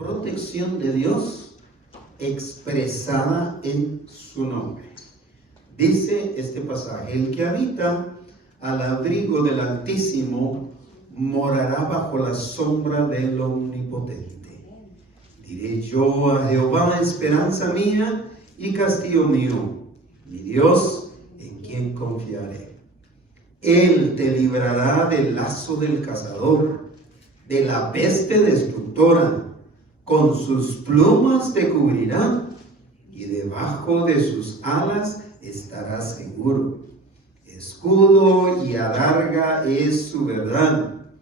protección de Dios expresada en su nombre. Dice este pasaje: el que habita al abrigo del Altísimo morará bajo la sombra del Omnipotente. Diré yo a Jehová, esperanza mía y castillo mío, mi Dios, en quien confiaré. Él te librará del lazo del cazador, de la peste destructora. Con sus plumas te cubrirá, y debajo de sus alas estarás seguro. Escudo y adarga es su verdad.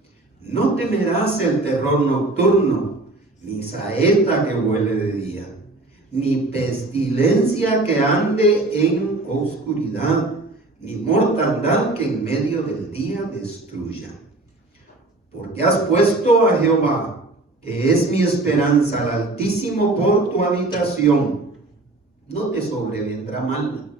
No temerás el terror nocturno, ni saeta que vuele de día, ni pestilencia que ande en oscuridad, ni mortandad que en medio del día destruya. Porque has puesto a Jehová, que es mi esperanza, al Altísimo por tu habitación. No te sobrevendrá mal,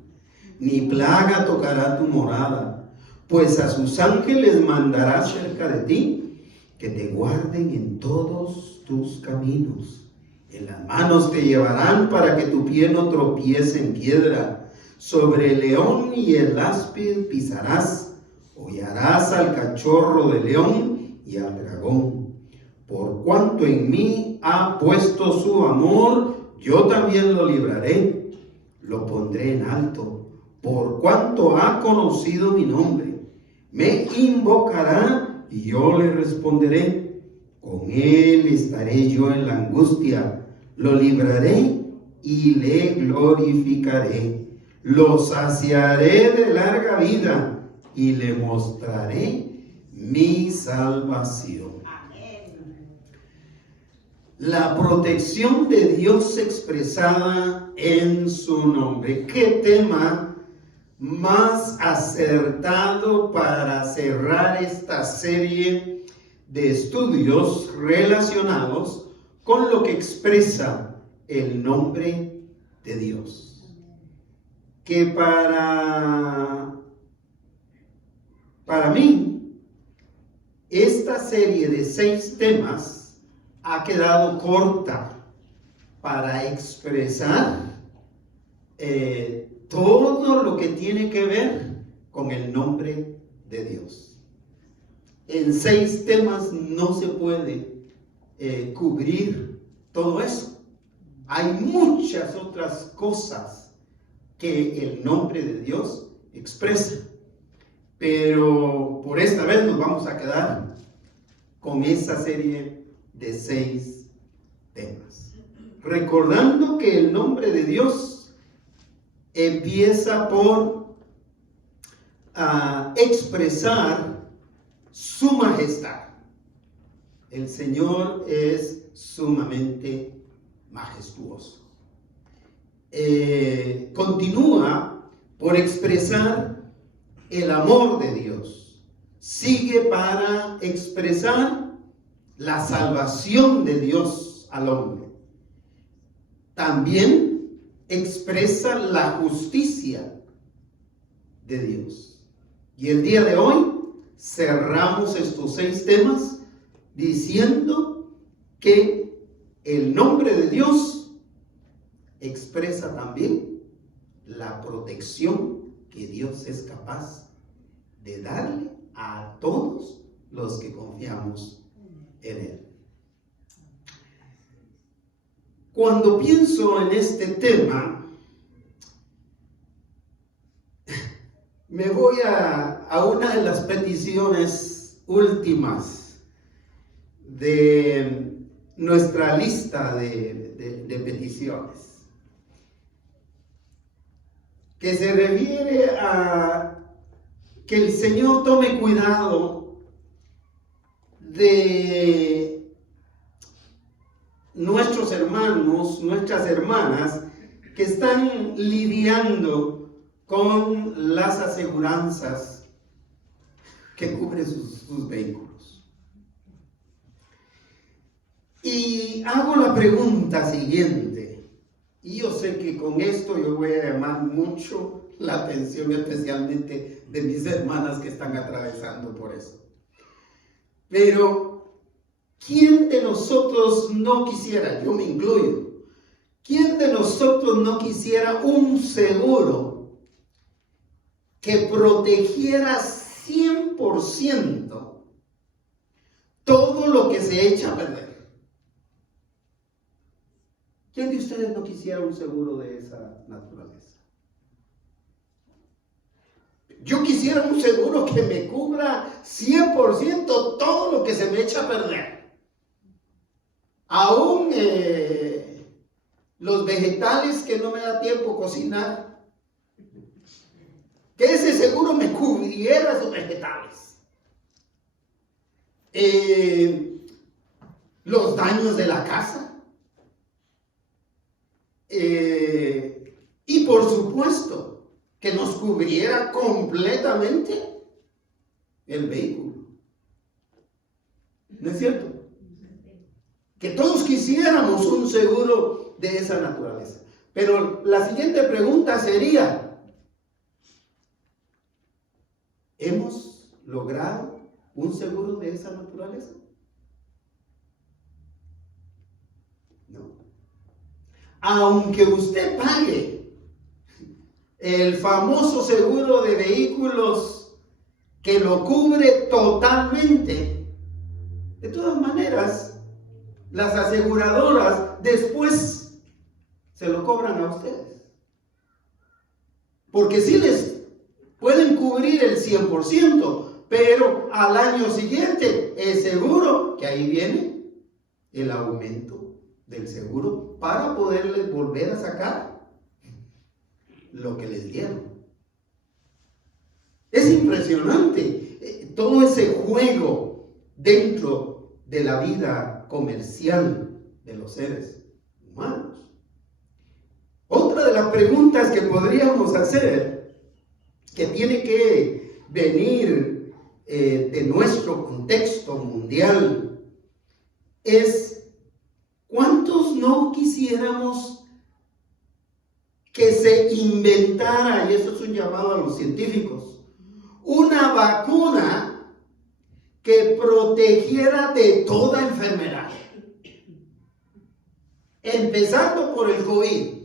ni plaga tocará tu morada, pues a sus ángeles mandará cerca de ti, que te guarden en todos tus caminos. En las manos te llevarán para que tu pie no tropiece en piedra. Sobre el león y el áspid pisarás, hollarás al cachorro de león y al dragón. Por cuanto en mí ha puesto su amor, yo también lo libraré, lo pondré en alto, por cuanto ha conocido mi nombre. Me invocará y yo le responderé. Con él estaré yo en la angustia, lo libraré y le glorificaré. Lo saciaré de larga vida y le mostraré mi salvación. La protección de Dios expresada en su nombre. ¿Qué tema más acertado para cerrar esta serie de estudios relacionados con lo que expresa el nombre de Dios? Que para mí, esta serie de 6 temas ha quedado corta para expresar todo lo que tiene que ver con el nombre de Dios. En 6 temas no se puede cubrir todo eso. Hay muchas otras cosas que el nombre de Dios expresa, pero por esta vez nos vamos a quedar con esa serie de 6 temas, recordando que el nombre de Dios empieza por expresar su majestad. El Señor es sumamente majestuoso. Continúa por expresar el amor de Dios. Sigue para expresar la salvación de Dios al hombre. También expresa la justicia de Dios. Y el día de hoy cerramos estos 6 temas diciendo que el nombre de Dios expresa también la protección que Dios es capaz de darle a todos los que confiamos en Él. Cuando pienso en este tema, me voy a una de las peticiones últimas de nuestra lista de peticiones, que se refiere a que el Señor tome cuidado de nuestros hermanos, nuestras hermanas que están lidiando con las aseguranzas que cubren sus vehículos. Y hago la pregunta siguiente. Y yo sé que con esto yo voy a llamar mucho la atención, especialmente de mis hermanas que están atravesando por eso. Pero ¿quién de nosotros no quisiera, yo me incluyo, quién de nosotros no quisiera un seguro que protegiera 100% todo lo que se echa a perder? ¿Quién de ustedes no quisiera un seguro de esa naturaleza? Yo quisiera un seguro que me cubra 100% todo lo que se me echa a perder. Aún los vegetales que no me da tiempo cocinar. Que ese seguro me cubriera esos vegetales. Los daños de la casa. Y por supuesto que nos cubriera completamente el vehículo. ¿No es cierto? Que todos quisiéramos un seguro de esa naturaleza. Pero la siguiente pregunta sería, ¿hemos logrado un seguro de esa naturaleza? No. Aunque usted pague el famoso seguro de vehículos que lo cubre totalmente, de todas maneras, las aseguradoras después se lo cobran a ustedes. Porque sí les pueden cubrir el 100%, pero al año siguiente es seguro que ahí viene el aumento del seguro para poderles volver a sacar lo que les dieron. Es impresionante todo ese juego dentro de la vida comercial de los seres humanos. Otra de las preguntas que podríamos hacer, que tiene que venir de nuestro contexto mundial, es ¿cuántos no quisiéramos que se inventara, y eso es un llamado a los científicos, una vacuna que protegiera de toda enfermedad? Empezando por el COVID.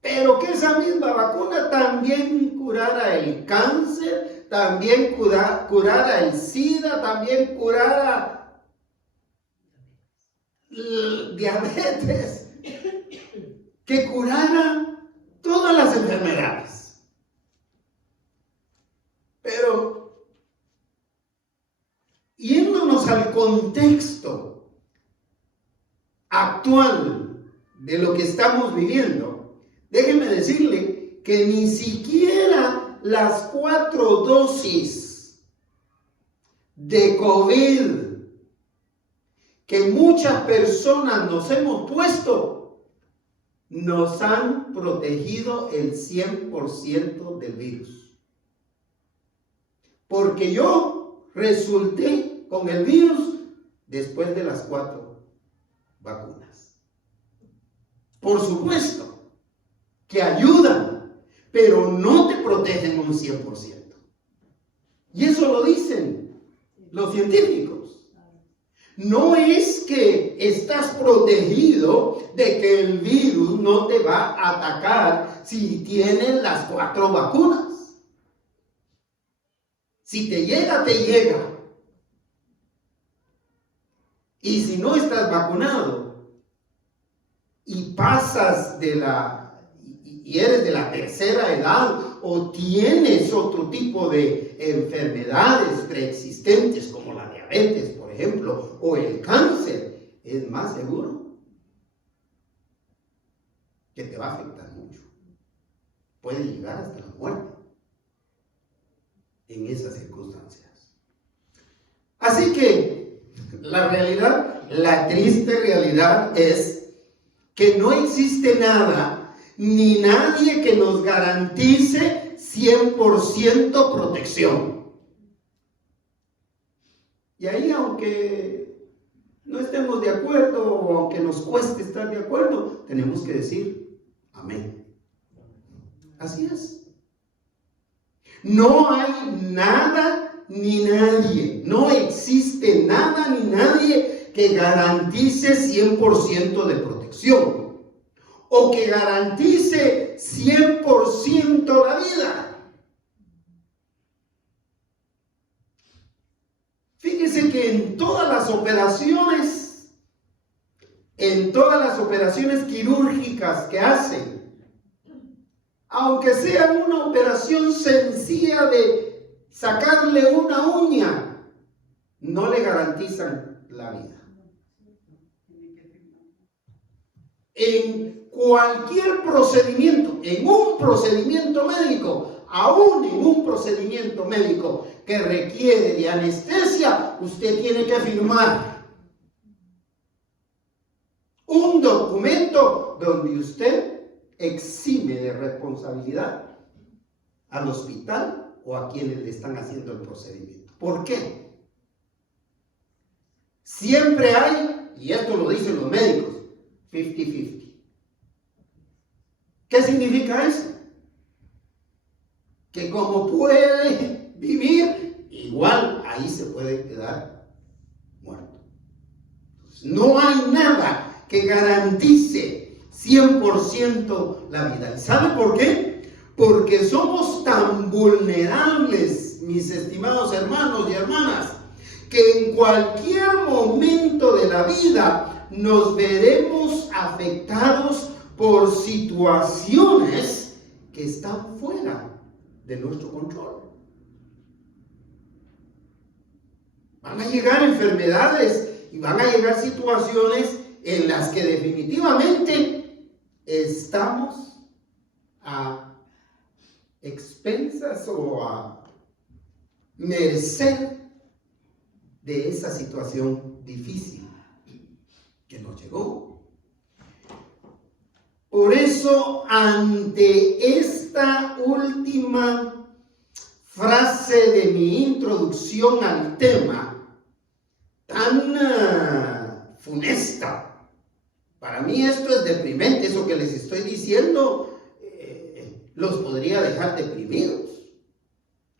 Pero que esa misma vacuna también curara el cáncer, también curara el SIDA, también curara el diabetes, que curara todas las enfermedades. Pero, yéndonos al contexto actual de lo que estamos viviendo, déjenme decirle que ni siquiera las 4 dosis de COVID que muchas personas nos hemos puesto nos han protegido el 100% del virus. Porque yo resulté con el virus después de las 4 vacunas. Por supuesto que ayudan, pero no te protegen un 100%. Y eso lo dicen los científicos. No es que estás protegido de que el virus no te va a atacar si tienes las 4 vacunas. Si te llega, te llega. Y si no estás vacunado y pasas y eres de la tercera edad o tienes otro tipo de enfermedades preexistentes como la diabetes, por ejemplo, o el cáncer, es más seguro que te va a afectar mucho. Puede llegar hasta la muerte en esas circunstancias. Así que la realidad, la triste realidad es que no existe nada ni nadie que nos garantice 100% protección. Y ahí, aunque no estemos de acuerdo o aunque nos cueste estar de acuerdo, tenemos que decir amén. Así es. No hay nada ni nadie. No existe nada ni nadie que garantice 100% de protección o que garantice 100% la vida. Fíjese que en todas las operaciones quirúrgicas que hacen, aunque sea una operación sencilla de sacarle una uña, no le garantizan la vida. En cualquier procedimiento, en un procedimiento médico, aún en un procedimiento médico que requiere de anestesia, usted tiene que firmar un documento donde usted exime de responsabilidad al hospital o a quienes le están haciendo el procedimiento. ¿Por qué? Siempre hay, y esto lo dicen los médicos, 50-50. ¿Qué significa eso? Que como puede vivir, igual ahí se puede quedar muerto. No hay nada que garantice 100% la vida. ¿Sabe por qué? Porque somos tan vulnerables, mis estimados hermanos y hermanas, que en cualquier momento de la vida nos veremos afectados por situaciones que están fuera de nuestro control. Van a llegar enfermedades y van a llegar situaciones en las que definitivamente estamos a expensas o a merced de esa situación difícil que nos llegó. Por eso, ante esta última frase de mi introducción al tema, tan funesta, para mí esto es deprimente, eso que les estoy diciendo, los podría dejar deprimidos,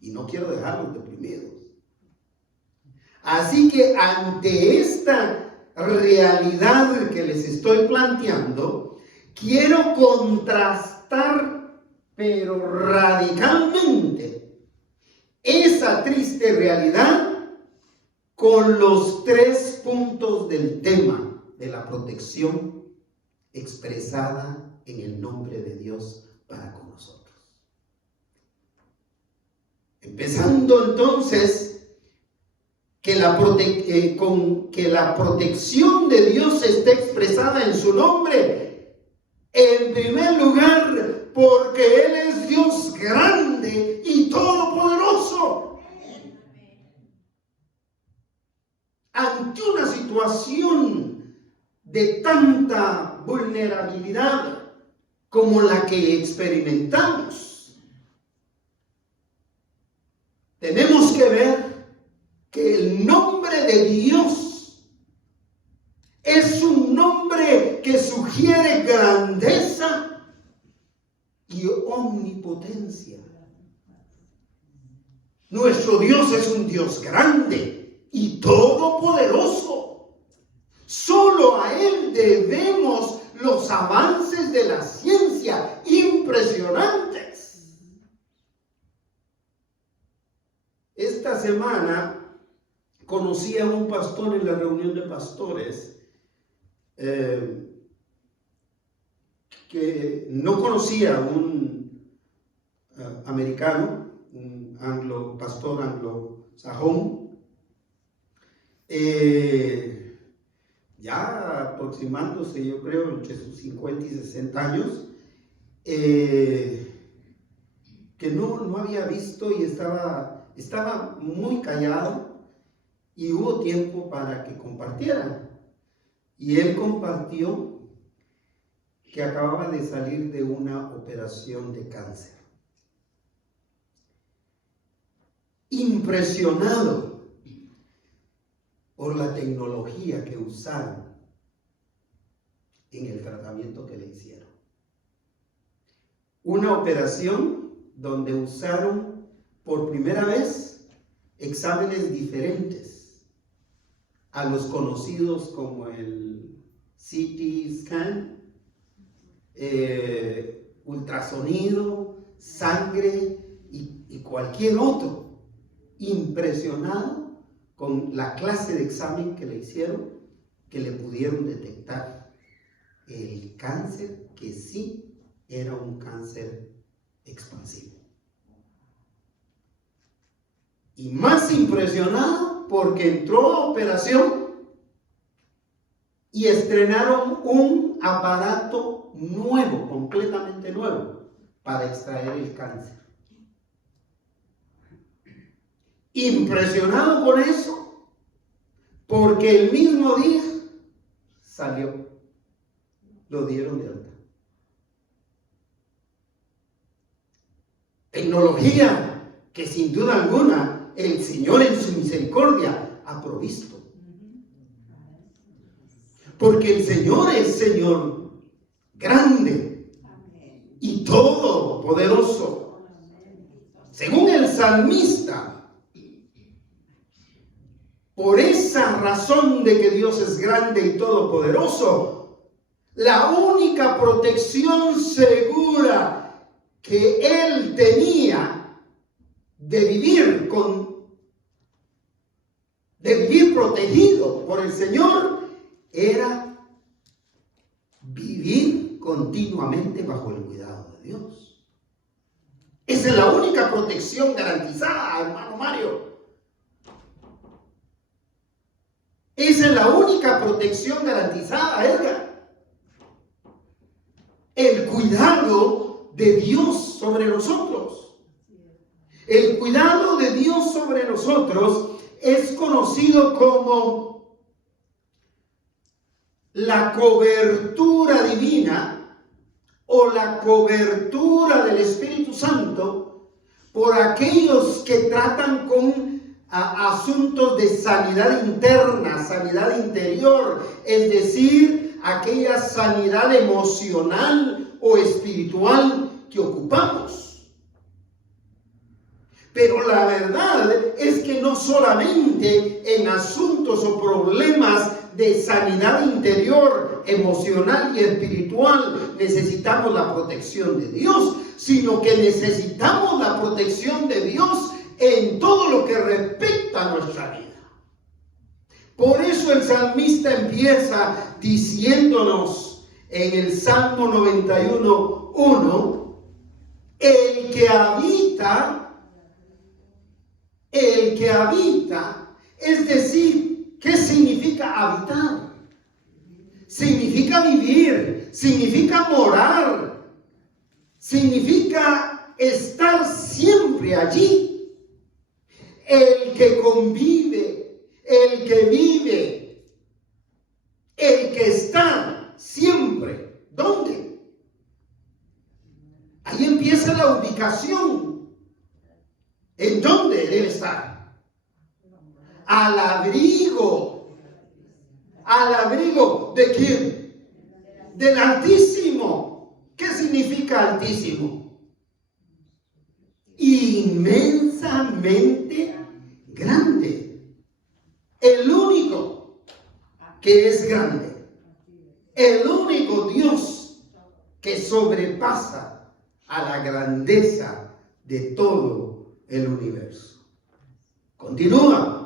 y no quiero dejarlos deprimidos. Así que ante esta realidad que les estoy planteando, quiero contrastar, pero radicalmente, esa triste realidad con los 3 puntos del tema de la protección expresada en el nombre de Dios para con nosotros. Empezando entonces con que la protección de Dios esté expresada en su nombre. En primer lugar, porque Él es Dios grande y todopoderoso. Ante una situación de tanta vulnerabilidad como la que experimentamos, tenemos que ver que el nombre de Dios es un nombre que sugiere grandeza y omnipotencia. Nuestro Dios es un Dios grande y todopoderoso. Solo a Él debemos los avances de la ciencia impresionantes. Esta semana conocí a un pastor en la reunión de pastores que no conocía a un americano, un pastor anglosajón, ya aproximándose, yo creo, entre sus 50 y 60 años, que no había visto y estaba muy callado, y hubo tiempo para que compartiera. Y él compartió que acababa de salir de una operación de cáncer. Impresionado por la tecnología que usaron en el tratamiento que le hicieron. Una operación donde usaron por primera vez exámenes diferentes a los conocidos como el CT scan, ultrasonido, sangre y cualquier otro. Impresionado con la clase de examen que le hicieron, que le pudieron detectar el cáncer, que sí era un cáncer expansivo. Y más impresionado porque entró a operación y estrenaron un aparato nuevo, completamente nuevo, para extraer el cáncer. Impresionado con eso, porque el mismo día salió, lo dieron de alta. Tecnología que sin duda alguna el Señor en su misericordia ha provisto. Porque el Señor es Señor grande y todopoderoso. Según el salmista, por esa razón de que Dios es grande y todopoderoso, la única protección segura que él tenía de vivir protegido por el Señor era vivir continuamente bajo el cuidado de Dios. Esa es la única protección garantizada, hermano Mario. Esa es la única protección garantizada, Edgar. El cuidado de Dios sobre nosotros. El cuidado de Dios sobre nosotros es conocido como la cobertura divina o la cobertura del Espíritu Santo por aquellos que tratan con asuntos de sanidad interna, sanidad interior, es decir, aquella sanidad emocional o espiritual que ocupamos. Pero la verdad es que no solamente en asuntos o problemas de sanidad interior, emocional y espiritual necesitamos la protección de Dios, sino que necesitamos la protección de Dios en todo lo que respecta a nuestra vida. Por eso el salmista empieza diciéndonos en el Salmo 91:1, el que habita, es decir, ¿qué significa habitar? Significa vivir, significa morar, significa estar siempre allí. El que convive, el que vive, el que está siempre. ¿Dónde? Ahí empieza la ubicación. ¿En dónde debe estar? Al abrigo. ¿Al abrigo de quién? Del Altísimo. ¿Qué significa Altísimo? Inmensamente grande. El único que es grande. El único Dios que sobrepasa a la grandeza de todo el universo. Continúa.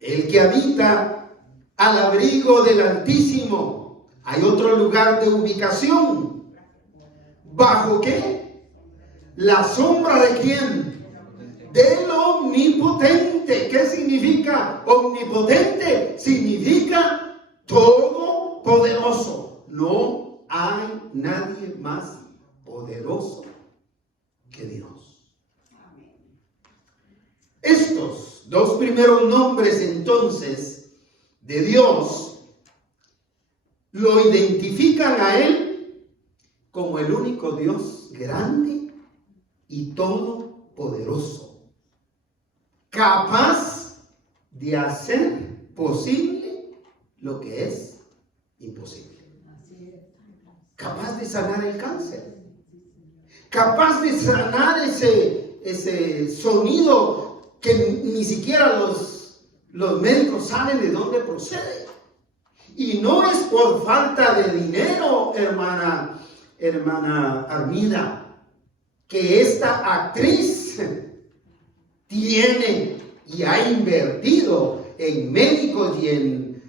El que habita al abrigo del Altísimo. Hay otro lugar de ubicación. ¿Bajo qué? La sombra de quién? Del Omnipotente. ¿Qué significa omnipotente? Significa todopoderoso. No hay nadie más poderoso que Dios. Estos dos primeros nombres entonces de Dios lo identifican a Él como el único Dios grande y todopoderoso, capaz de hacer posible lo que es imposible. Capaz de sanar el cáncer, capaz de sanar ese sonido que ni siquiera los médicos saben de dónde procede. Y no es por falta de dinero, hermana Armida, que esta actriz tiene y ha invertido en médicos y en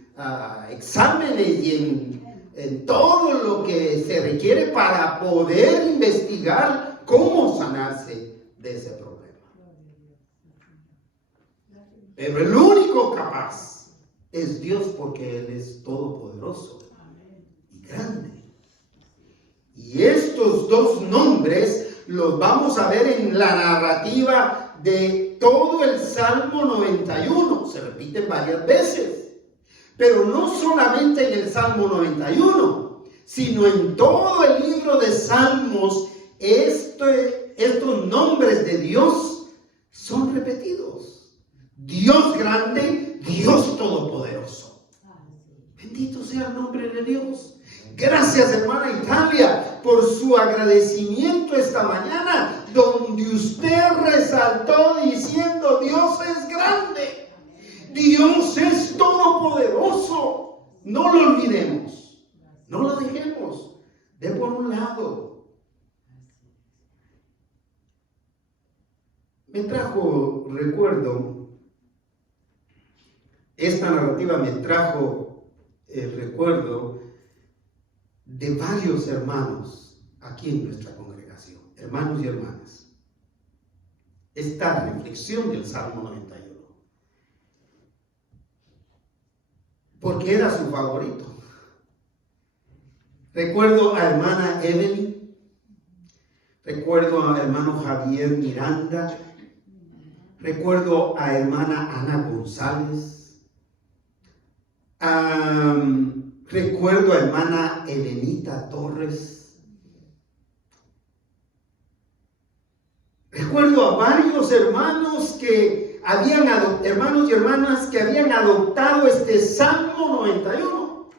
exámenes y en todo lo que se requiere para poder investigar cómo sanarse de ese problema. Pero el único capaz es Dios, porque Él es todopoderoso y grande. Y estos dos nombres los vamos a ver en la narrativa de todo el Salmo 91. Se repiten varias veces. Pero no solamente en el Salmo 91, sino en todo el libro de Salmos, estos nombres de Dios son repetidos. Dios grande, Dios todopoderoso. Bendito sea el nombre de Dios. Gracias, hermana Italia, por su agradecimiento esta mañana, donde usted resaltó diciendo: Dios es grande, Dios es todopoderoso. No lo olvidemos, no lo dejemos de por un lado. Me trajo, recuerdo, esta narrativa me trajo el recuerdo de varios hermanos aquí en nuestra congregación, hermanos y hermanas. Esta reflexión del Salmo 91, porque era su favorito. Recuerdo a hermana Evelyn, recuerdo a hermano Javier Miranda, recuerdo a hermana Ana González, recuerdo a hermana Elenita Torres, recuerdo a varios hermanos hermanos y hermanas que habían adoptado este Salmo 91.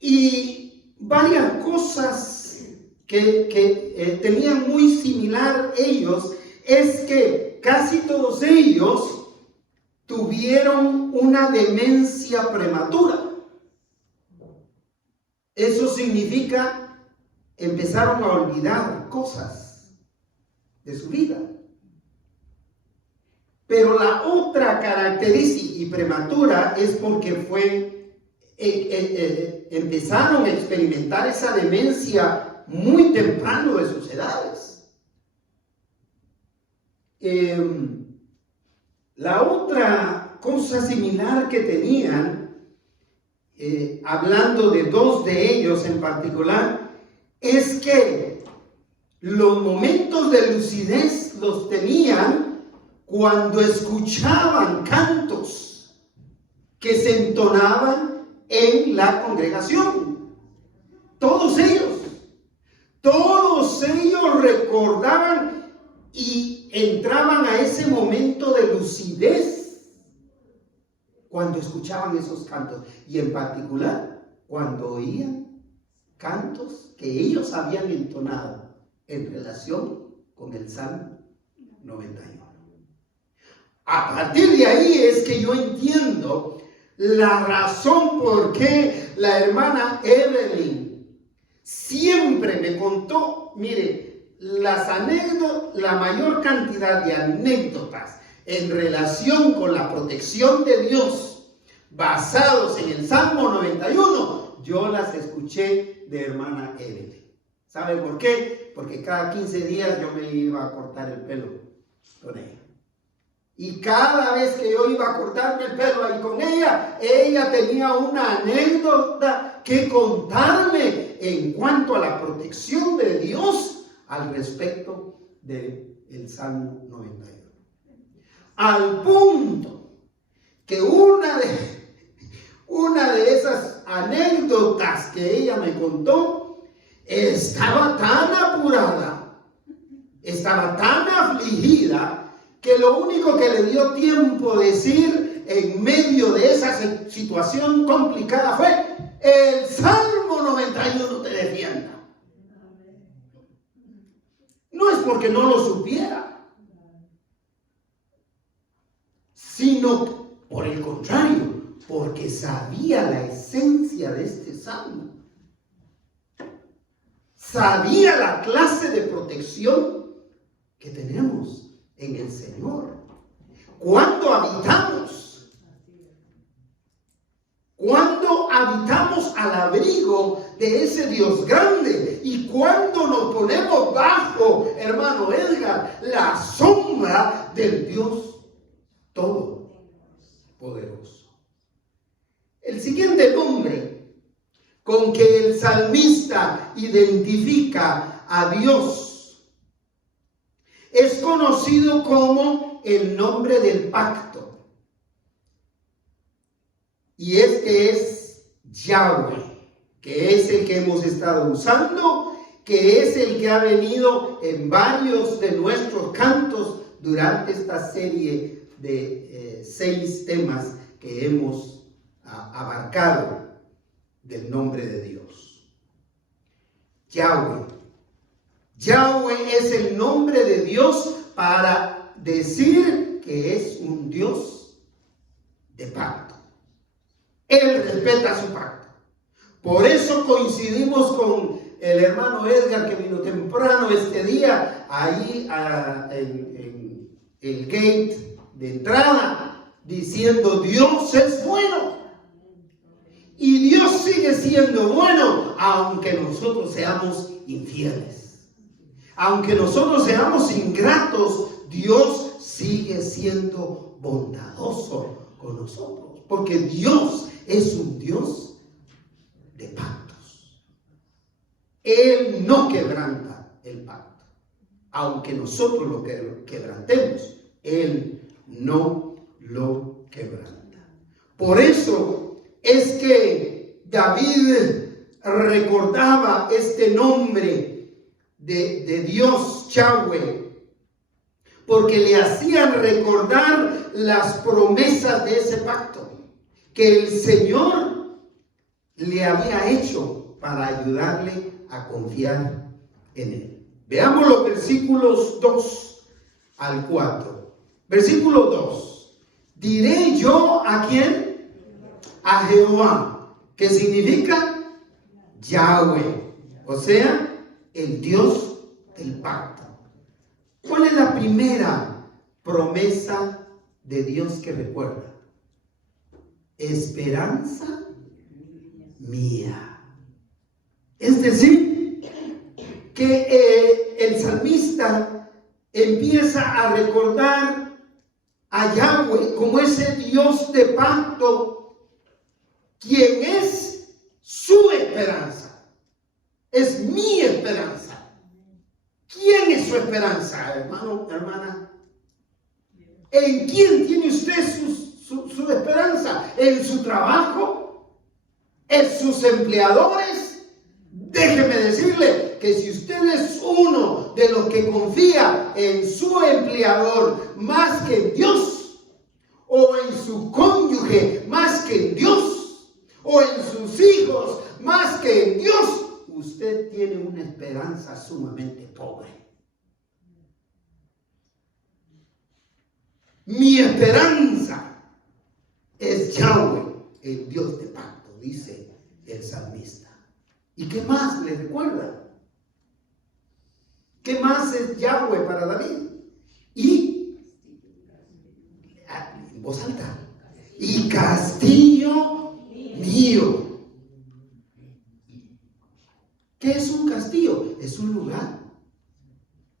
Y varias cosas que tenían muy similar ellos es que casi todos ellos tuvieron una demencia prematura. Eso significa empezaron a olvidar cosas de su vida. Pero la otra característica y prematura es porque empezaron a experimentar esa demencia muy temprano de sus edades. La otra cosa similar que tenían, hablando de dos de ellos en particular, es que los momentos de lucidez los tenían cuando escuchaban cantos que se entonaban en la congregación. Todos ellos recordaban y entraban a ese momento de lucidez cuando escuchaban esos cantos, y en particular cuando oían cantos que ellos habían entonado en relación con el Salmo 91. A partir de ahí es que yo entiendo la razón por qué la hermana Evelyn siempre me contó, mire, la mayor cantidad de anécdotas en relación con la protección de Dios basados en el Salmo 91, yo las escuché de hermana Evelyn. ¿Sabe por qué? Porque cada 15 días yo me iba a cortar el pelo con ella. Y cada vez que yo iba a cortarme el pelo ahí con ella, ella tenía una anécdota que contarme en cuanto a la protección de Dios al respecto del Salmo 91. Al punto que una de esas anécdotas que ella me contó estaba tan apurada, estaba tan afligida, que lo único que le dio tiempo decir en medio de esa situación complicada fue: el Salmo 91 te defienda. No es porque no lo supiera, sino por el contrario, porque sabía la esencia de este salmo. Sabía la clase de protección que tenemos en el Señor. Cuando habitamos al abrigo de ese Dios grande y cuando nos ponemos bajo, hermano Edgar, la sombra del Dios Todopoderoso. El siguiente nombre con que el salmista identifica a Dios es conocido como el nombre del pacto. Y este es Yahweh, que es el que hemos estado usando, que es el que ha venido en varios de nuestros cantos durante esta serie de 6 temas que hemos abarcado del nombre de Dios. Yahweh. Yahweh es el nombre de Dios para decir que es un Dios de pacto. Él respeta su pacto. Por eso coincidimos con el hermano Edgar, que vino temprano este día, ahí en el gate de entrada, diciendo: Dios es bueno. Y Dios sigue siendo bueno, aunque nosotros seamos infieles. Aunque nosotros seamos ingratos, Dios sigue siendo bondadoso con nosotros. Porque Dios es un Dios de pactos. Él no quebranta el pacto. Aunque nosotros lo quebrantemos, Él no lo quebranta. Por eso es que David recordaba este nombre de Dios Yahweh, porque le hacían recordar las promesas de ese pacto que el Señor le había hecho para ayudarle a confiar en Él. Veamos los versículos 2 al 4. Versículo 2. Diré yo a ¿quién? A Jehová, que significa Yahweh, o sea, el Dios del pacto. ¿Cuál es la primera promesa de Dios que recuerda? Esperanza mía. Es decir, que el salmista empieza a recordar a Yahweh como ese Dios de pacto, quien es su esperanza. Es mi esperanza. ¿Quién es su esperanza, hermano, hermana? ¿En quién tiene usted su esperanza? ¿En su trabajo? ¿En sus empleadores? Déjeme decirle que si usted es uno de los que confía en su empleador más que en Dios, o en su cónyuge más que en Dios, o en sus hijos más que en Dios, usted tiene una esperanza sumamente pobre. Mi esperanza es Yahweh, el Dios de pacto, dice el salmista. ¿Y qué más le recuerda? ¿Qué más es Yahweh para David? Y, en voz alta, y castillo mío. ¿Qué es un castillo? Es un lugar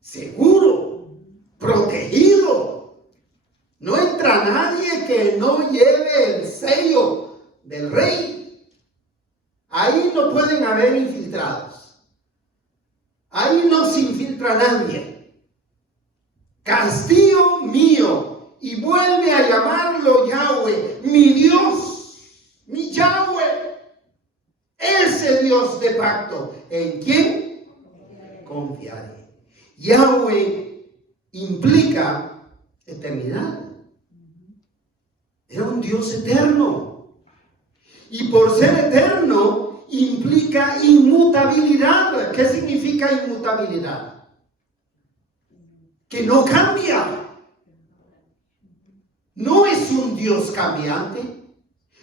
seguro, protegido. No entra nadie que no lleve el sello del rey. Ahí no pueden haber infiltrados. Ahí no se infiltra nadie. Castillo mío. Y vuelve a llamarlo Yahweh, mi Dios, mi Yahweh. Ese Dios de pacto. ¿En quién? Confiaré. Yahweh implica eternidad. Era un Dios eterno. Y por ser eterno implica inmutabilidad. ¿Qué significa inmutabilidad? Que no cambia. no es un Dios cambiante.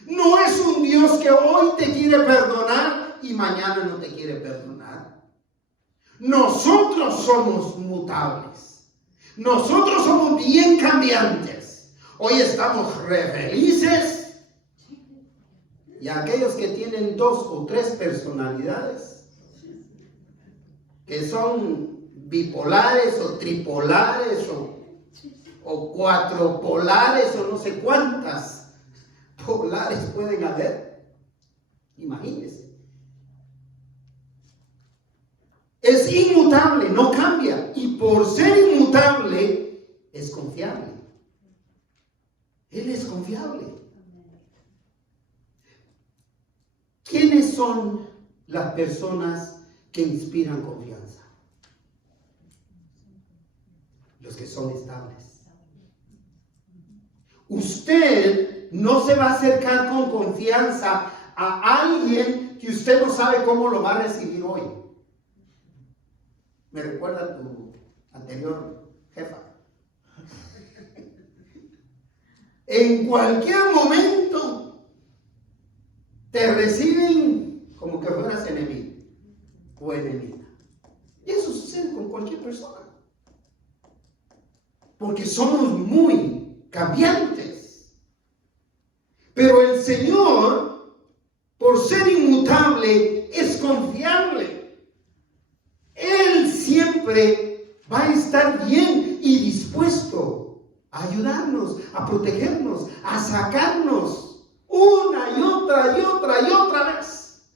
No es un Dios que hoy te quiere perdonar y mañana no te quiere perdonar. Nosotros somos mutables. Nosotros somos bien cambiantes. Hoy estamos re felices. Y aquellos que tienen 2 o 3 personalidades, que son bipolares o tripolares o cuatropolares o no sé cuántas polares pueden haber. Imagínense. Es inmutable, no cambia. Y por ser inmutable, es confiable. Él es confiable. ¿Quiénes son las personas que inspiran confianza? Los que son estables. Usted no se va a acercar con confianza a alguien que usted no sabe cómo lo va a recibir hoy. Me recuerda a tu anterior jefa. En cualquier momento te reciben como que fueras enemigo o enemiga. Y eso sucede con cualquier persona. Porque somos muy cambiantes. Pero el Señor, por ser inmutable, es confiable. Él siempre va a estar bien y dispuesto a ayudarnos, a protegernos, a sacarnos una y otra y otra y otra vez.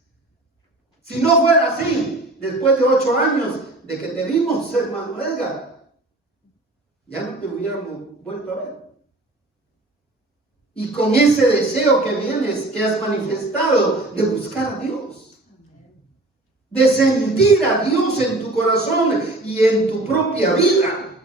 Si no fuera así, después de 8 años de que te vimos, hermano Edgar, ya no te hubiéramos vuelto a ver. Y con ese deseo que vienes, que has manifestado de buscar a Dios, de sentir a Dios en tu corazón y en tu propia vida.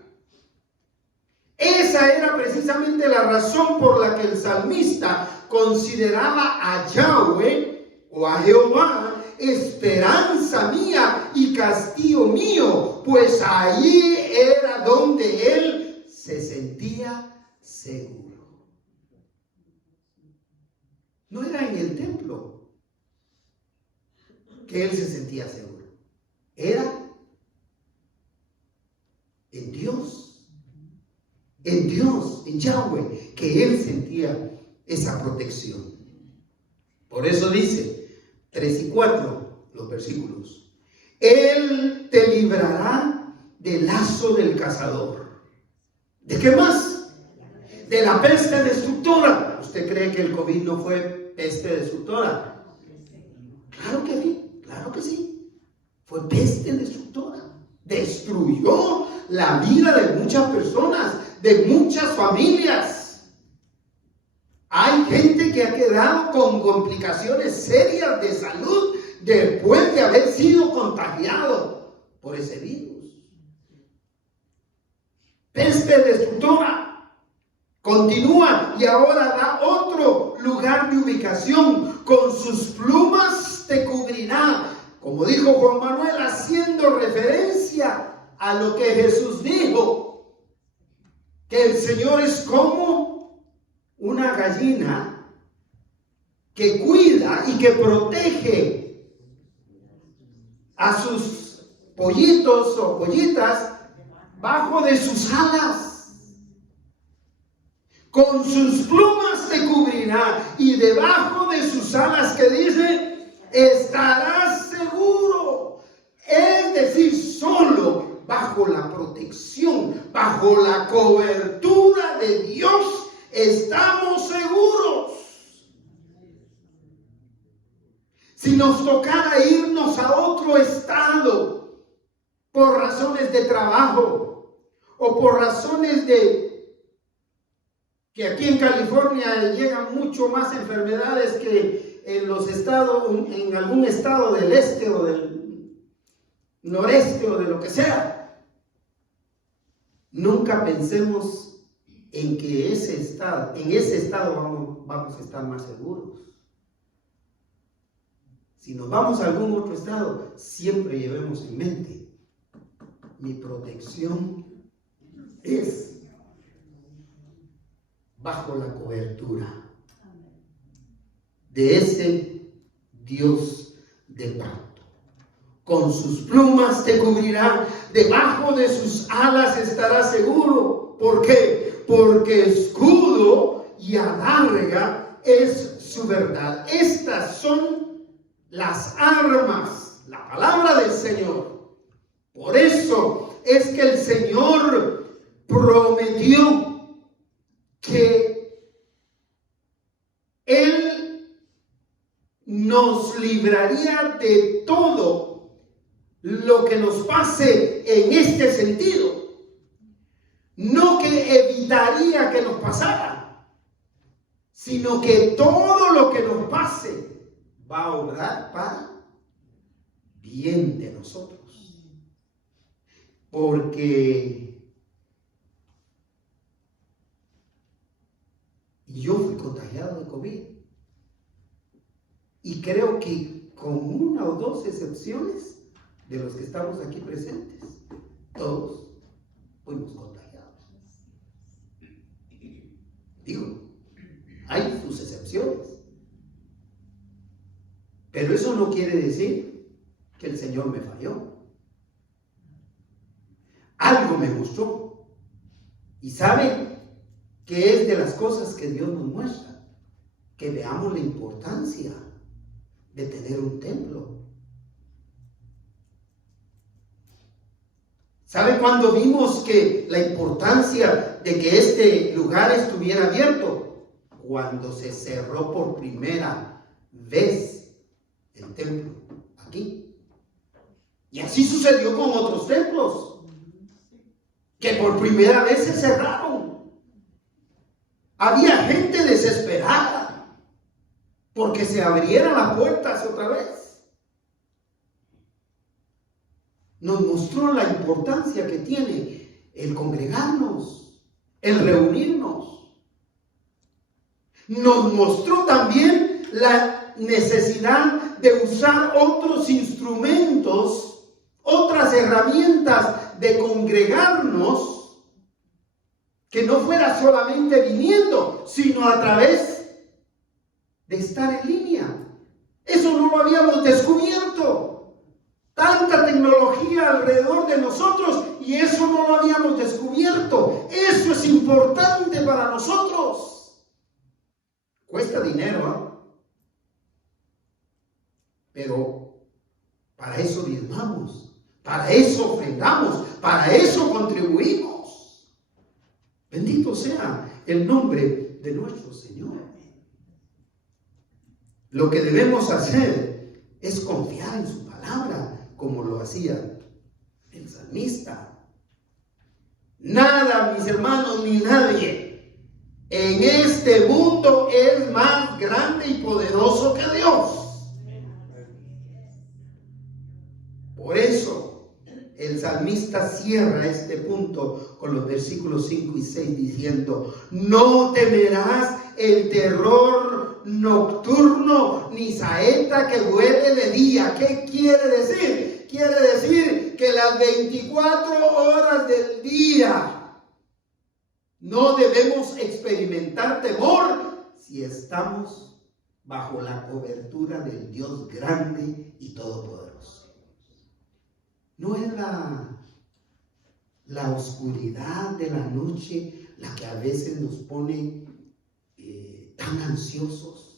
Esa era precisamente la razón por la que el salmista consideraba a Yahweh o a Jehová esperanza mía y castillo mío, pues allí era donde él se sentía seguro. No era en el templo que él se sentía seguro. Era en Dios, en Yahweh, que él sentía esa protección. Por eso dice 3 y 4 los versículos. Él te librará del lazo del cazador. ¿De qué más? De la peste destructora. ¿Usted cree que el COVID no fue peste destructora? Claro que sí, claro que sí. Fue peste destructora. Destruyó la vida de muchas personas, de muchas familias. Hay gente que ha quedado con complicaciones serias de salud después de haber sido contagiado por ese virus. Peste destructora. Continúa y ahora da otro lugar de ubicación. Con sus plumas te cubrirá. Como dijo Juan Manuel, haciendo referencia a lo que Jesús dijo, que el Señor es como una gallina que cuida y que protege a sus pollitos o pollitas bajo de sus alas. Con sus plumas te cubrirá y debajo de sus alas, que dice, estarás seguro. Es decir, solo bajo la protección, bajo la cobertura de Dios, estamos seguros. Si nos tocara irnos a otro estado por razones de trabajo o por razones de que aquí en California llegan mucho más enfermedades que en los estados, en algún estado del este o del noreste o de lo que sea. Nunca pensemos en que en ese estado vamos a estar más seguros. Si nos vamos a algún otro estado, siempre llevemos en mente, mi protección es bajo la cobertura de ese Dios del pacto. Con sus plumas te cubrirá, debajo de sus alas estarás seguro. ¿Por qué? Porque escudo y adarga es su verdad. Estas son las armas, la palabra del Señor. Por eso es que el Señor prometió que Él nos libraría de todo lo que nos pase en este sentido. No que evitaría que nos pasara, sino que todo lo que nos pase va a obrar para bien de nosotros. Porque yo fui contagiado de COVID. Y creo que con una o dos excepciones de los que estamos aquí presentes, todos fuimos contagiados. Digo, hay sus excepciones. Pero eso no quiere decir que el Señor me falló. Algo me mostró. Y sabe que es de las cosas que Dios nos muestra, que veamos la importancia de tener un templo. ¿Sabe cuándo vimos que la importancia de que este lugar estuviera abierto? Cuando se cerró por primera vez el templo aquí. Y así sucedió con otros templos que por primera vez se cerraron. Había gente desesperada porque se abrieran las puertas otra vez. Nos mostró la importancia que tiene el congregarnos, el reunirnos. Nos mostró también la necesidad de usar otros instrumentos, otras herramientas de congregarnos, que no fuera solamente viniendo, sino a través de estar en línea. Eso no lo habíamos descubierto. Tanta tecnología alrededor de nosotros y eso no lo habíamos descubierto. Eso es importante para nosotros. Cuesta dinero, ¿eh? Pero para eso diezmamos, para eso ofrendamos, para eso contribuimos. Bendito sea el nombre de nuestro Señor. Lo que debemos hacer es confiar en su palabra, como lo hacía el salmista. Nada, mis hermanos, ni nadie en este mundo es más grande y poderoso que Dios. Por eso el salmista cierra este punto con los versículos 5 y 6 diciendo: no temerás el terror nocturno, ni saeta que vuele de día. ¿Qué quiere decir? Quiere decir que las 24 horas del día no debemos experimentar temor si estamos bajo la cobertura del Dios grande y todopoderoso. No es la oscuridad de la noche la que a veces nos pone tan ansiosos.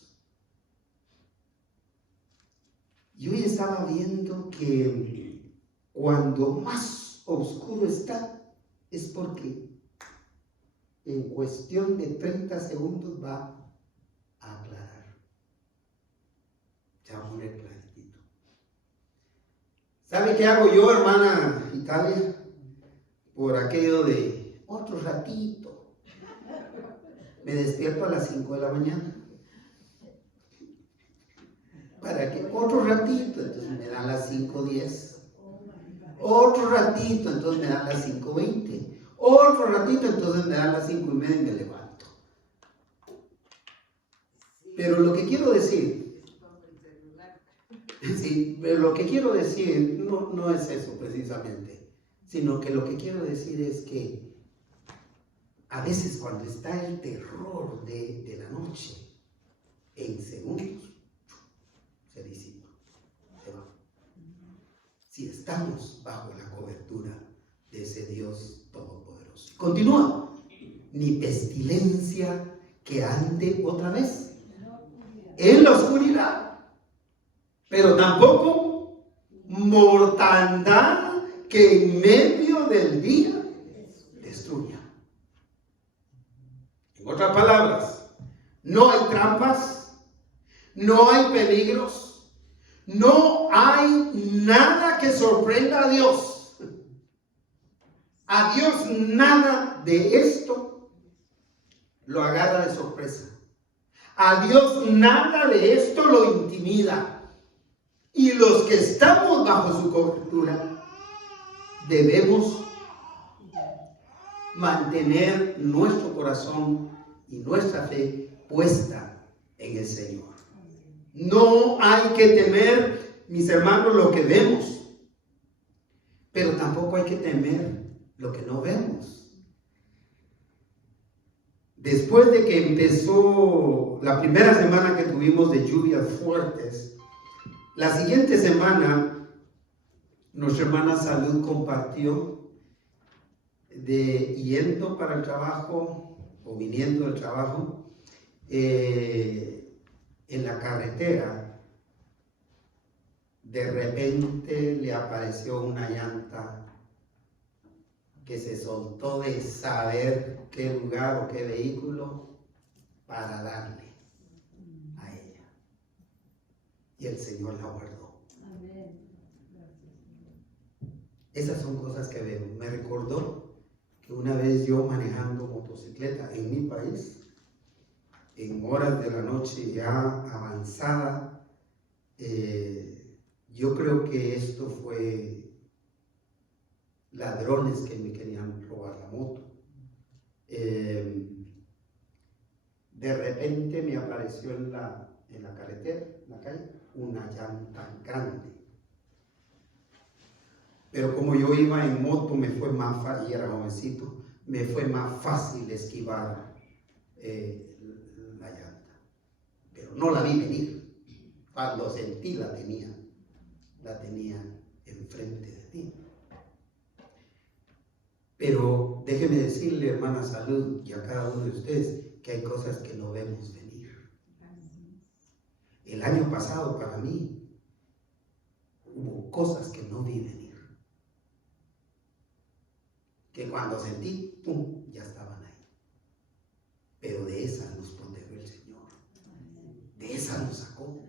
Y hoy estaba viendo que cuando más oscuro está es porque en cuestión de 30 segundos va a aclarar. Ya va a poner clarito. ¿Sabe qué hago yo, hermana Italia? Por aquello de otro ratito. Me despierto a las 5 de la mañana. Para que otro ratito, entonces me dan las 5:10. Otro ratito, entonces me dan las 5:20. Otro ratito, entonces me dan las 5:30 y me levanto. Pero lo que quiero decir, sí, pero lo que quiero decir no es eso precisamente, sino que lo que quiero decir es que a veces cuando está el terror de la noche, en segundos se disipa, se va. Si estamos bajo la cobertura de ese Dios todopoderoso. Continúa. Ni pestilencia que ande otra vez en la oscuridad, pero tampoco mortandad que en medio del día destruya. En otras palabras, no hay trampas, no hay peligros, no hay nada que sorprenda a Dios. A Dios nada de esto lo agarra de sorpresa. A Dios nada de esto lo intimida. Y los que estamos bajo su cobertura debemos mantener nuestro corazón y nuestra fe puesta en el Señor. No hay que temer, mis hermanos, lo que vemos, pero tampoco hay que temer lo que no vemos. Después de que empezó la primera semana que tuvimos de lluvias fuertes, la siguiente semana nuestra hermana Salud compartió de yendo para el trabajo o viniendo del trabajo, en la carretera, de repente le apareció una llanta que se soltó de saber qué lugar o qué vehículo para darle a ella. Y el Señor la guardó. Esas son cosas que veo. Me recordó que una vez yo manejando motocicleta en mi país, en horas de la noche ya avanzada, yo creo que esto fue ladrones que me querían robar la moto. De repente me apareció en la carretera, en la calle, una llanta grande. Pero como yo iba en moto, me fue más fácil, y era jovencito, me fue más fácil esquivar la llanta. Pero no la vi venir. Cuando sentí la tenía enfrente de mí. Pero déjeme decirle, hermana Salud, y a cada uno de ustedes, que hay cosas que no vemos venir. El año pasado para mí hubo cosas que no vi venir. Que cuando sentí, ¡pum!, ya estaban ahí. Pero de esas nos protegió el Señor. De esas nos sacó.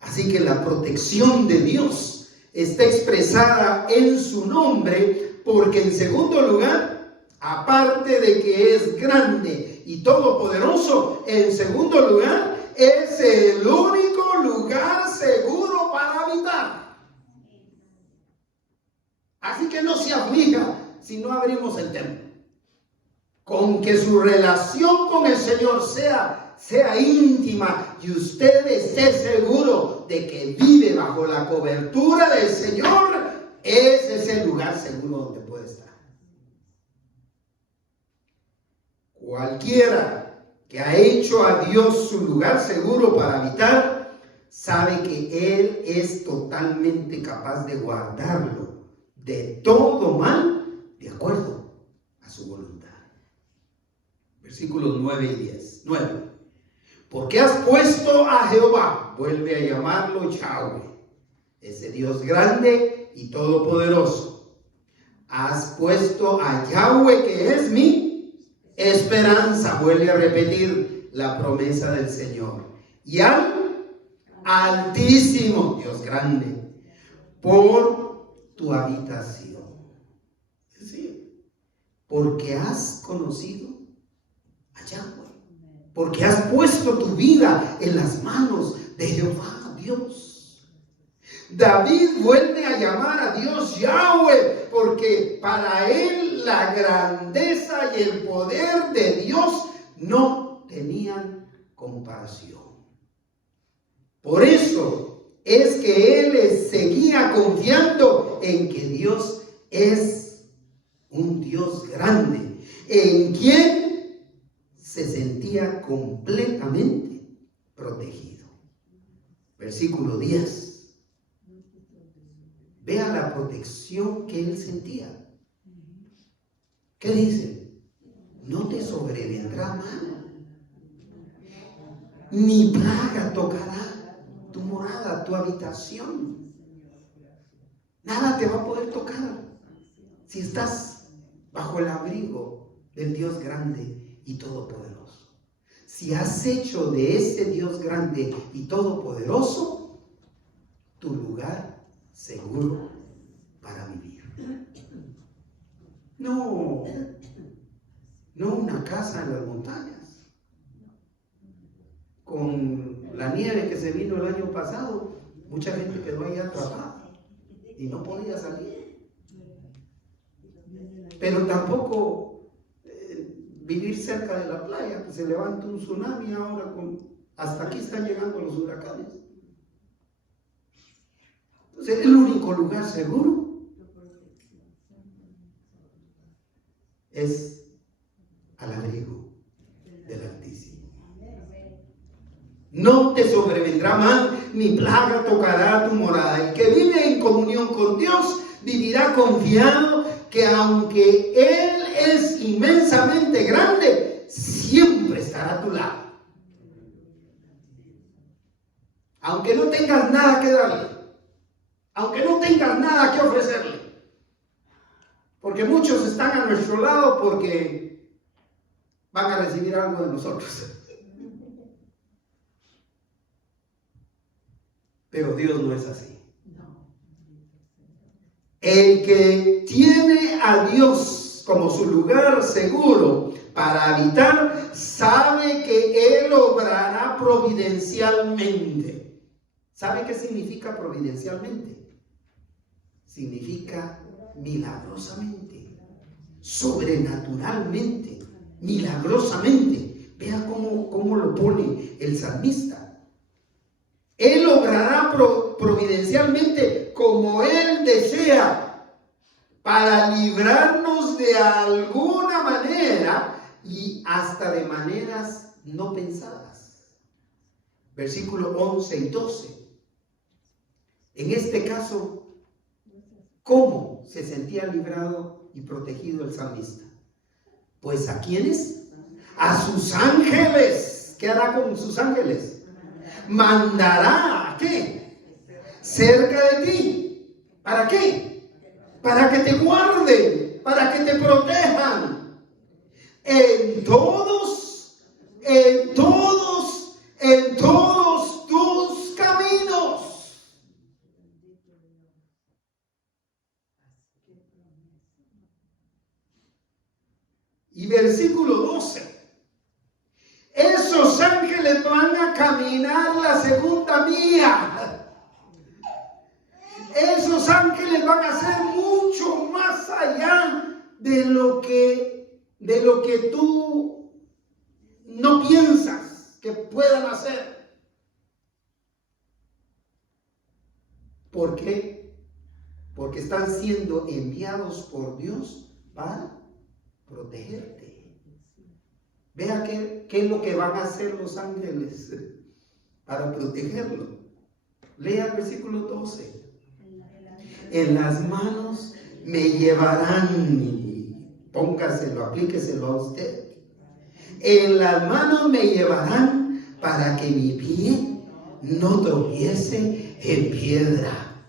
Así que la protección de Dios está expresada en su nombre, porque en segundo lugar, aparte de que es grande y todopoderoso, en segundo lugar, es el único lugar seguro para habitar. Así que no se aflija si no abrimos el templo. Con que su relación con el Señor sea íntima y usted esté seguro de que vive bajo la cobertura del Señor, ese es el lugar seguro donde puede estar. Cualquiera que ha hecho a Dios su lugar seguro para habitar, sabe que Él es totalmente capaz de guardarlo de todo mal, de acuerdo a su voluntad. Versículos 9 y 10. 9. Porque has puesto a Jehová, vuelve a llamarlo Yahweh, ese Dios grande y todopoderoso. Has puesto a Yahweh, que es mi esperanza, vuelve a repetir la promesa del Señor. Y al Altísimo, Dios grande, por tu habitación. Es decir, porque has conocido a Yahweh. Porque has puesto tu vida en las manos de Jehová, Dios. David vuelve a llamar a Dios Yahweh, porque para él la grandeza y el poder de Dios no tenían comparación. Por eso es que él seguía confiando en que Dios es un Dios grande en quien se sentía completamente protegido. Versículo 10. Vea la protección que él sentía. ¿Qué dice? No te sobrevendrá mal, ni plaga tocará tu morada, tu habitación. Nada te va a poder tocar si estás bajo el abrigo del Dios grande y todopoderoso. Si has hecho de ese Dios grande y todopoderoso tu lugar seguro para vivir. No una casa en las montañas. Con la nieve que se vino el año pasado, mucha gente quedó ahí atrapada y no podía salir. Pero tampoco vivir cerca de la playa, que se levanta un tsunami ahora, hasta aquí están llegando los huracanes. Entonces, el único lugar seguro es al abrigo del Altísimo. No te sobrevendrá mal, ni plaga tocará tu morada. El que vive en comunión con Dios vivirá confiado que aunque Él es inmensamente grande, siempre estará a tu lado. Aunque no tengas nada que darle, aunque no tengas nada que ofrecerle. Porque muchos están a nuestro lado porque van a recibir algo de nosotros. Pero Dios no es así. El que tiene a Dios como su lugar seguro para habitar, sabe que Él obrará providencialmente. ¿Sabe qué significa providencialmente? Significa milagrosamente, sobrenaturalmente, milagrosamente. Vea cómo lo pone el salmista. Él obrará providencialmente como Él desea, para librarnos de alguna manera y hasta de maneras no pensadas. Versículo 11 y 12. En este caso, ¿cómo se sentía librado y protegido el salmista? Pues ¿a quiénes? A sus ángeles. ¿Qué hará con sus ángeles? Mandará, ¿qué? Cerca de ti. ¿Para qué? Para que te guarden, para que te protejan en todos tus caminos. Y versículo 12. Esos ángeles van a caminar la segunda milla. Esos ángeles van a hacer mucho más allá de lo que tú no piensas que puedan hacer. ¿Por qué? Porque están siendo enviados por Dios para protegerte. Vea qué es lo que van a hacer los ángeles para protegerlo. Lea el versículo 12. En las manos me llevarán, póngaselo, aplíqueselo a usted. En las manos me llevarán para que mi pie no tropiece en piedra.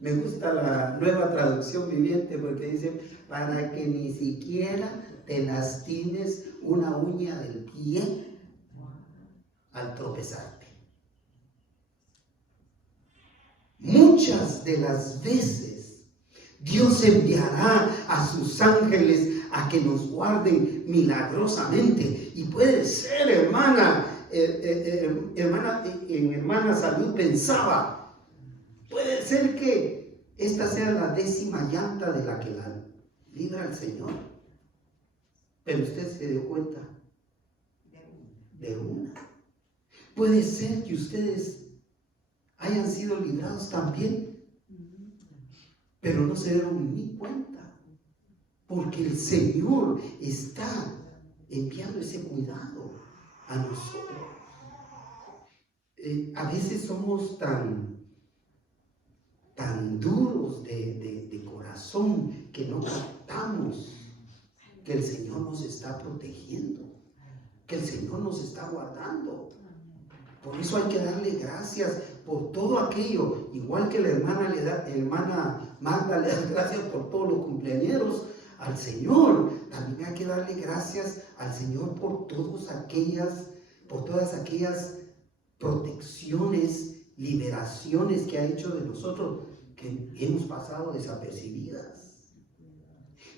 Me gusta la Nueva Traducción Viviente porque dice, para que ni siquiera te lastimes una uña del pie al tropezarte. Muchas de las veces Dios enviará a sus ángeles a que nos guarden milagrosamente. Y puede ser, hermana Salud pensaba, puede ser que esta sea la 10ª llanta de la que la libra el Señor. Pero usted se dio cuenta de una. Puede ser que ustedes hayan sido librados también, pero no se dieron ni cuenta. porque el Señor está enviando ese cuidado a nosotros. A veces somos tan duros de corazón que no captamos que el Señor nos está protegiendo, que el Señor nos está guardando. Por eso hay que darle gracias por todo aquello, igual que la hermana Magda le da gracias por todos los cumpleañeros al Señor. También hay que darle gracias al Señor por todas aquellas protecciones, liberaciones que ha hecho de nosotros, que hemos pasado desapercibidas.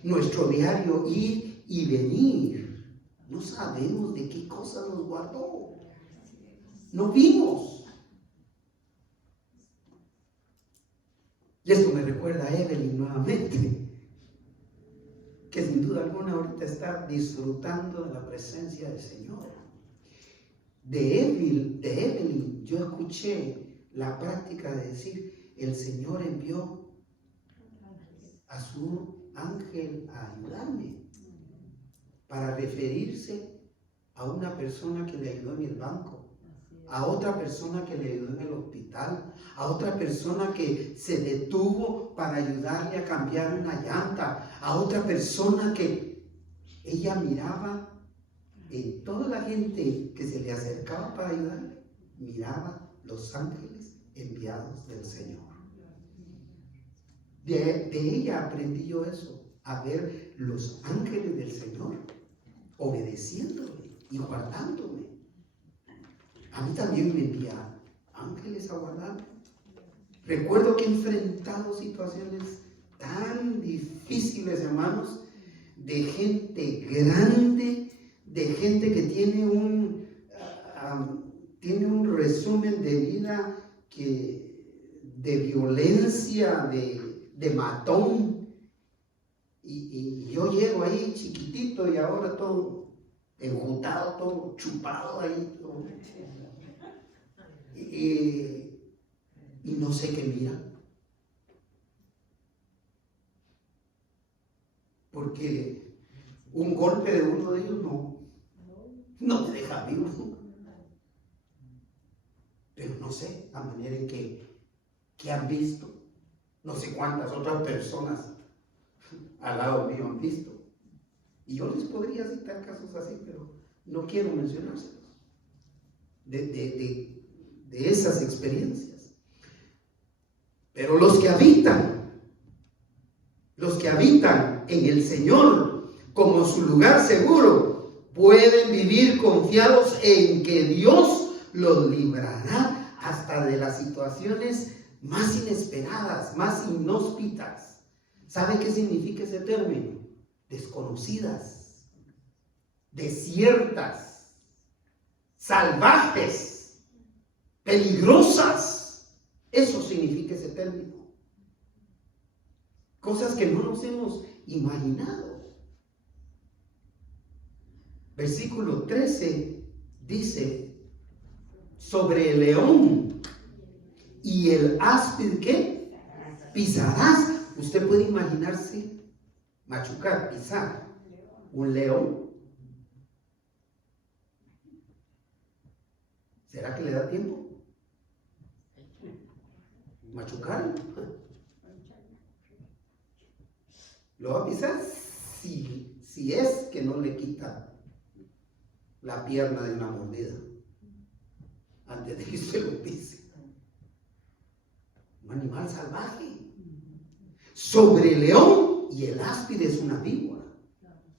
Nuestro diario ir y venir, no sabemos de qué cosas nos guardó. No vimos. Y esto me recuerda a Evelyn nuevamente, que sin duda alguna ahorita está disfrutando de la presencia del Señor. De Evelyn, yo escuché la práctica de decir, el Señor envió a su ángel a ayudarme, para referirse a una persona que le ayudó en el banco, a otra persona que le ayudó en el hospital, a otra persona que se detuvo para ayudarle a cambiar una llanta, a otra persona que ella miraba en toda la gente que se le acercaba para ayudarle, miraba los ángeles enviados del Señor. De ella aprendí yo eso, a ver los ángeles del Señor obedeciéndome y guardándome. A mí también me envía ángeles a guardarme. Recuerdo que he enfrentado situaciones tan difíciles, hermanos, de gente grande, de gente que tiene un resumen de vida de violencia, de matón. Y yo llego ahí chiquitito y ahora todo enjutado, todo chupado ahí. Todo. Y no sé qué mira. Porque un golpe de uno de ellos no te deja vivo. Pero no sé, la manera en que han visto, no sé cuántas otras personas al lado mío han visto. Y yo les podría citar casos así, pero no quiero mencionárselos. De esas experiencias. Pero los que habitan en el Señor como su lugar seguro, pueden vivir confiados en que Dios los librará hasta de las situaciones más inesperadas, más inhóspitas. ¿Sabe qué significa ese término? Desconocidas, desiertas, salvajes, peligrosas. Eso significa ese término. Cosas que no nos hemos imaginado. Versículo 13 dice, sobre el león y el áspid, ¿qué? Pisarás. Usted puede imaginarse machucar, pisar un león. ¿Será que le da tiempo? Machucarlo. ¿Lo va a pisar? Si es que no le quita la pierna de una mordida antes de que se lo pise. Un animal salvaje. Sobre el león y el áspid es una víbora.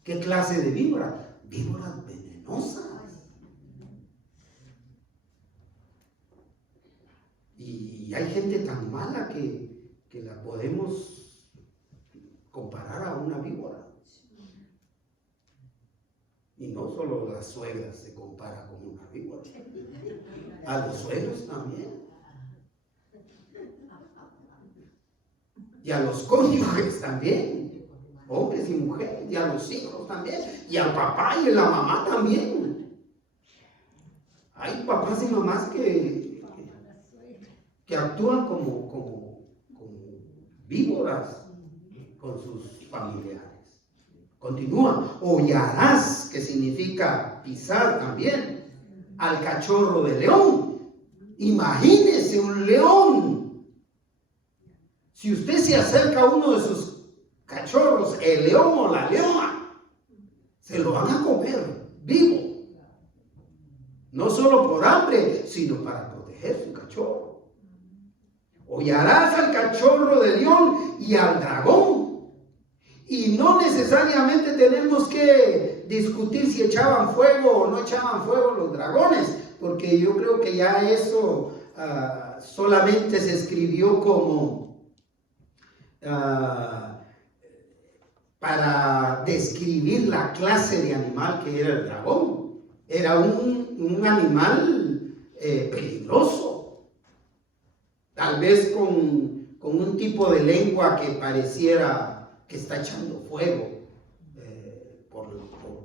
¿Qué clase de víbora? Víboras venenosas. Y hay gente tan mala que la podemos comparar a una víbora. Y no solo las suegras se compara con una víbora. A los suegros también. Y a los cónyuges también, hombres y mujeres, y a los hijos también, y al papá y a la mamá también. Hay papás y mamás que actúan como víboras con sus familiares. Continúa, hollarás, que significa pisar también, al cachorro de león. Imagínese un león. Si usted se acerca a uno de sus cachorros, el león o la leona, se lo van a comer vivo. No solo por hambre, sino para proteger su cachorro. Hollarás al cachorro de león y al dragón. Y no necesariamente tenemos que discutir si echaban fuego o no echaban fuego los dragones, porque yo creo que ya eso solamente se escribió como para describir la clase de animal que era el dragón. Era un animal peligroso, tal vez con un tipo de lengua que pareciera que está echando fuego por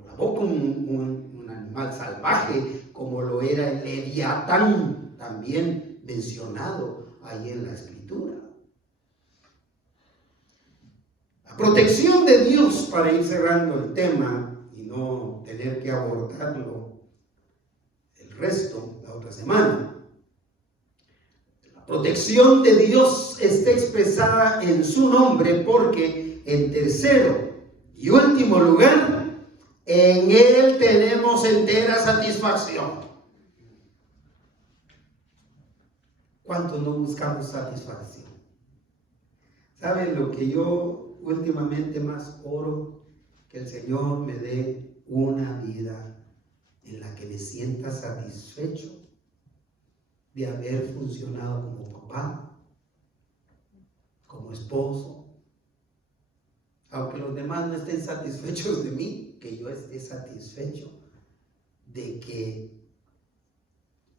la boca, un animal salvaje, como lo era el Leviatán, también mencionado ahí en la Escritura. La protección de Dios, para ir cerrando el tema y no tener que abordarlo el resto la otra semana. La protección de Dios está expresada en su nombre porque, en tercero y último lugar, en Él tenemos entera satisfacción. ¿Cuántos no buscamos satisfacción? ¿Saben lo que yo últimamente más oro? Que el Señor me dé una vida en la que me sienta satisfecho de haber funcionado como papá, como esposo. Aunque los demás no estén satisfechos de mí, que yo esté satisfecho de que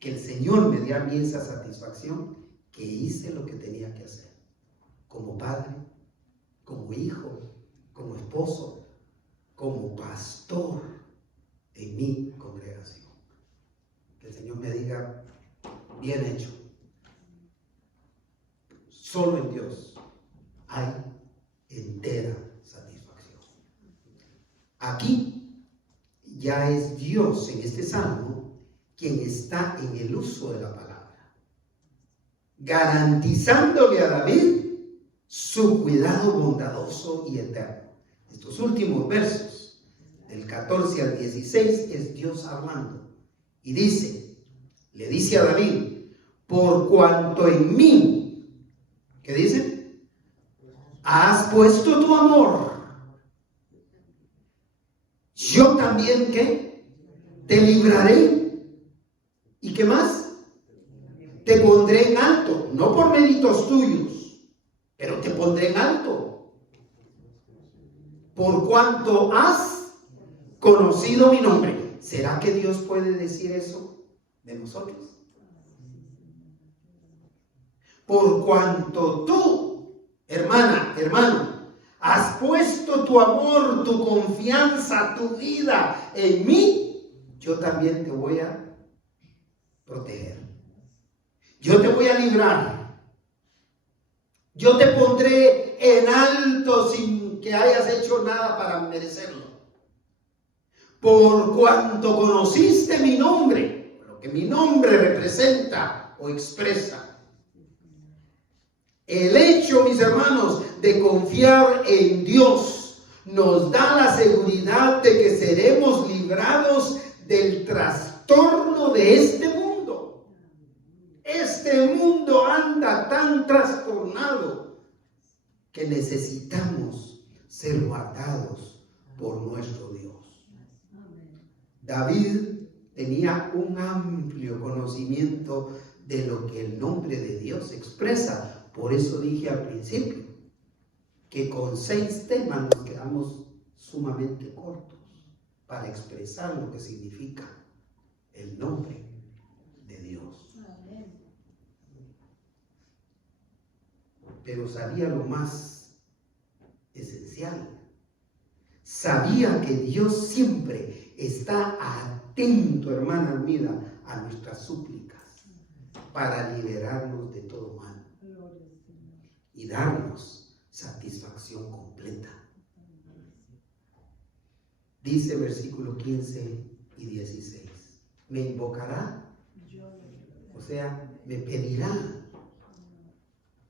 el Señor me dé a mí esa satisfacción, que hice lo que tenía que hacer, como padre, como hijo, como esposo, como pastor en mi congregación. Que el Señor me diga, bien hecho. Solo en Dios hay entera satisfacción. Aquí ya es Dios en este salmo quien está en el uso de la palabra, garantizándole a David su cuidado bondadoso y eterno. Estos últimos versos, del 14 al 16, es Dios hablando y le dice a David, por cuanto en mí, ¿qué dice? Has puesto tu amor. Yo también, ¿qué? Te libraré. ¿Y qué más? Te pondré en alto, no por méritos tuyos, pero te pondré en alto. Por cuanto has conocido mi nombre. ¿Será que Dios puede decir eso de nosotros? Por cuanto tú, hermana, hermano, has puesto tu amor, tu confianza, tu vida en mí, yo también te voy a proteger. Yo te voy a librar. Yo te pondré en alto sin que hayas hecho nada para merecerlo. Por cuanto conociste mi nombre, lo que mi nombre representa o expresa. El hecho, mis hermanos, de confiar en Dios nos da la seguridad de que seremos librados del trastorno de este mundo. Este mundo anda tan trastornado que necesitamos ser guardados por nuestro Dios. David tenía un amplio conocimiento de lo que el nombre de Dios expresa. Por eso dije al principio que con 6 temas nos quedamos sumamente cortos para expresar lo que significa el nombre de Dios. Pero sabía lo más esencial. Sabía que Dios siempre está atento, hermana Almida, a nuestras súplicas para liberarnos de todo mal y darnos satisfacción completa. Dice versículo 15 y 16. Me invocará, o sea, me pedirá,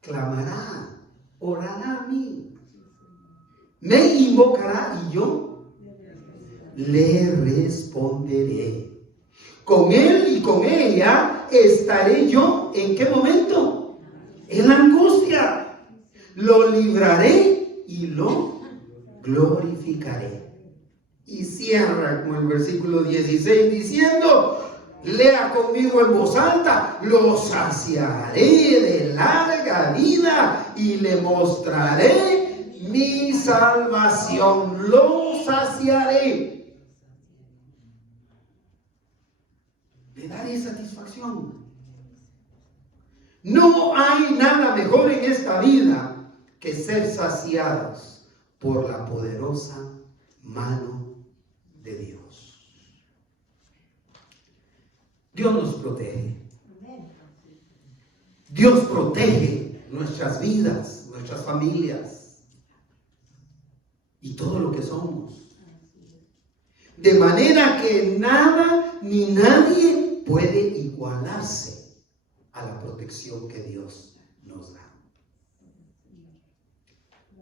clamará, orará a mí. Me invocará y yo le responderé. Con él y con ella estaré yo. ¿En qué momento? En la angustia. Lo libraré y lo glorificaré. Y cierra con el versículo 16 diciendo, lea conmigo en voz alta, lo saciaré de larga vida y le mostraré mi salvación. Lo saciaré. Le daré satisfacción. No hay nada mejor en esta vida que ser saciados por la poderosa mano de Dios. Dios nos protege. Dios protege nuestras vidas, nuestras familias y todo lo que somos. De manera que nada ni nadie puede igualarse a la protección que Dios nos da.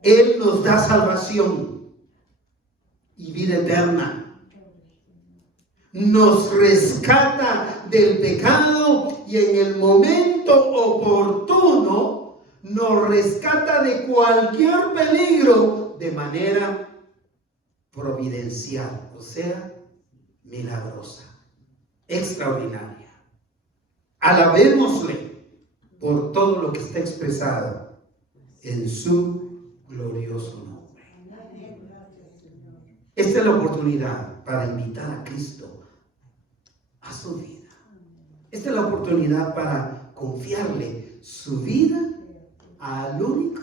Él nos da salvación y vida eterna. Nos rescata del pecado y en el momento oportuno nos rescata de cualquier peligro de manera providencial, o sea, milagrosa, extraordinaria. Alabémosle por todo lo que está expresado en su glorioso nombre. Esta es la oportunidad para invitar a Cristo a su vida. Esta es la oportunidad para confiarle su vida al único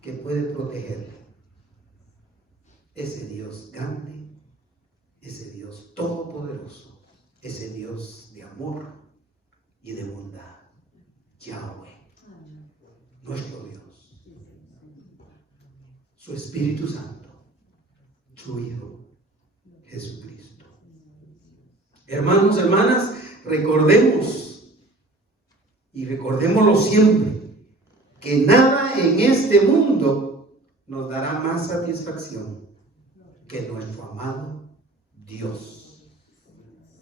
que puede protegerle. Ese Dios grande, ese Dios todopoderoso, ese Dios de amor y de bondad, Yahweh, nuestro Dios, su Espíritu Santo, su Hijo Jesucristo. Hermanos, hermanas, recordemos y recordémoslo siempre, que nada en este mundo nos dará más satisfacción que nuestro amado Dios,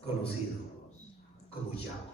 conocido como Yahweh.